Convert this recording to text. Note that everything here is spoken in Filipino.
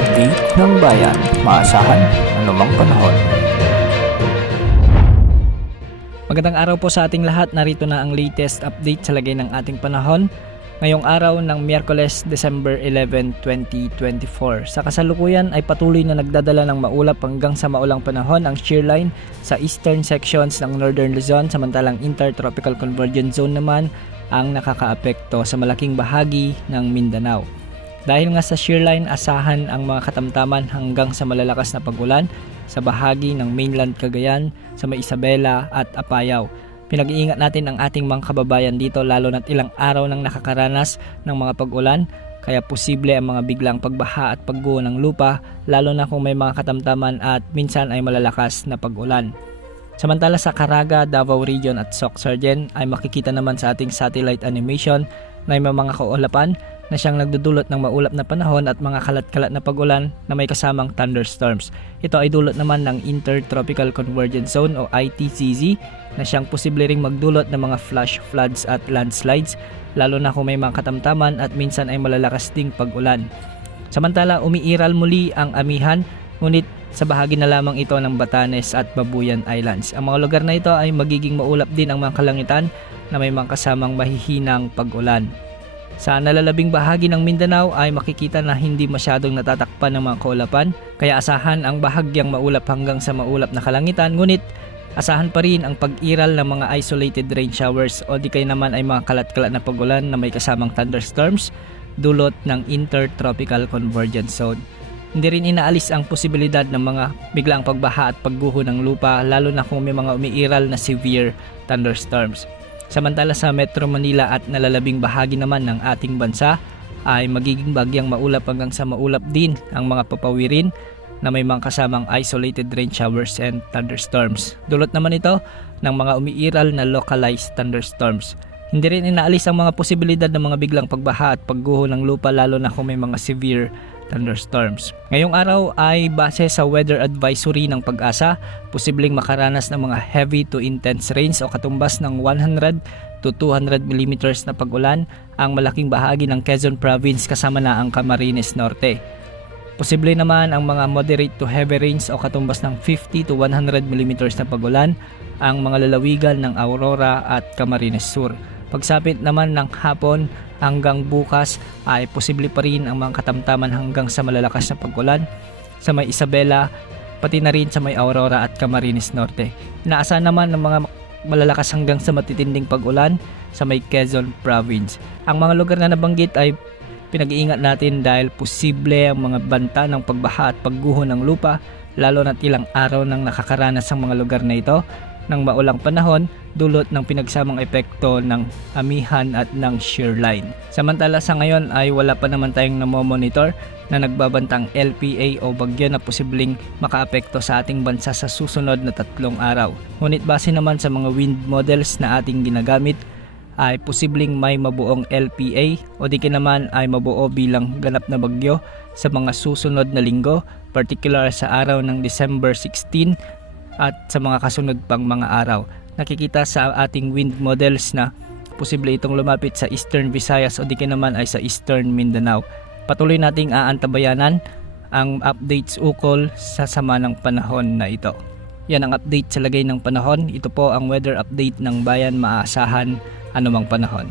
update ng bayan, maasahan anumang panahon. Magandang araw po sa ating lahat. Narito na ang latest update sa lagay ng ating panahon ngayong araw ng Miyerkules, December 11, 2024. Sa kasalukuyan ay patuloy na nagdadala ng maulap hanggang sa maulang panahon ang shear line sa eastern sections ng Northern Luzon, samantalang Intertropical Convergence Zone naman ang nakakaapekto sa malaking bahagi ng Mindanao. Dahil nga sa shear line, asahan ang mga katamtaman hanggang sa malalakas na pag-ulan sa bahagi ng mainland Cagayan, sa may Isabela at Apayao. Pinag-iingat natin ang ating mga kababayan dito lalo na't ilang araw nang nakakaranas ng mga pag-ulan, kaya posible ang mga biglang pagbaha at pagguho ng lupa lalo na kung may mga katamtaman at minsan ay malalakas na pag-ulan. Samantala sa Caraga, Davao Region at Soc-Sargen ay makikita naman sa ating satellite animation na may mga kaulapan na siyang nagdudulot ng maulap na panahon at mga kalat-kalat na pag-ulan na may kasamang thunderstorms. Ito ay dulot naman ng Intertropical Convergence Zone o ITCZ na siyang posible ring magdulot ng mga flash floods at landslides lalo na kung may mga katamtaman at minsan ay malalakas ding pag-ulan. Samantala umiiral muli ang amihan, ngunit sa bahagi na lamang ito ng Batanes at Babuyan Islands. Ang mga lugar na ito ay magiging maulap din ang mga kalangitan na may mga kasamang mahihinang pag-ulan. Sa nalalabing bahagi ng Mindanao ay makikita na hindi masyadong natatakpan ng mga kaulapan, kaya asahan ang bahagyang maulap hanggang sa maulap na kalangitan, ngunit asahan pa rin ang pag-iral ng mga isolated rain showers o di kaya naman ay mga kalat-kalat na pag-ulan na may kasamang thunderstorms dulot ng Intertropical Convergence Zone. Hindi rin inaalis ang posibilidad ng mga biglaang pagbaha at pagguho ng lupa lalo na kung may mga umiiral na severe thunderstorms. Samantala sa Metro Manila at nalalabing bahagi naman ng ating bansa ay magiging bagyang maulap hanggang sa maulap din ang mga papawirin na may mga kasamang isolated rain showers and thunderstorms. Dulot naman ito ng mga umiiral na localized thunderstorms. Hindi rin inaalis ang mga posibilidad ng mga biglang pagbaha at pagguho ng lupa lalo na kung may mga severe thunderstorms. Ngayong araw ay base sa weather advisory ng Pag-asa, posibleng makaranas ng mga heavy to intense rains o katumbas ng 100 to 200 mm na pag-ulan ang malaking bahagi ng Quezon Province kasama na ang Camarines Norte. Posible naman ang mga moderate to heavy rains o katumbas ng 50 to 100 mm na pag-ulan ang mga lalawigan ng Aurora at Camarines Sur. Pagsapit naman ng hapon hanggang bukas ay posible pa rin ang mga katamtaman hanggang sa malalakas na pag-ulan sa may Isabela, pati na rin sa may Aurora at Camarines Norte. Inaasahan naman ng mga malalakas hanggang sa matitinding pag-ulan sa may Quezon Province. Ang mga lugar na nabanggit ay pinag-iingat natin dahil posible ang mga banta ng pagbaha at pagguho ng lupa lalo na't ilang araw nang nakakaranas ang mga lugar na ito ng maulang panahon dulot ng pinagsamang epekto ng amihan at ng shear line. Samantala sa ngayon ay wala pa naman tayong namomonitor na nagbabantang LPA o bagyo na posibleng makaapekto sa ating bansa sa susunod na 3 araw. Ngunit base naman sa mga wind models na ating ginagamit ay posibleng may mabuong LPA o di naman ay mabuo bilang ganap na bagyo sa mga susunod na linggo, particular sa araw ng December 16 at sa mga kasunod pang mga araw. Nakikita sa ating wind models na posible itong lumapit sa Eastern Visayas o di naman ay sa Eastern Mindanao. Patuloy nating aantabayanan ang updates ukol sa sama ng panahon na ito. Yan ang update sa lagay ng panahon. Ito po ang weather update ng bayan, maasahan anumang panahon.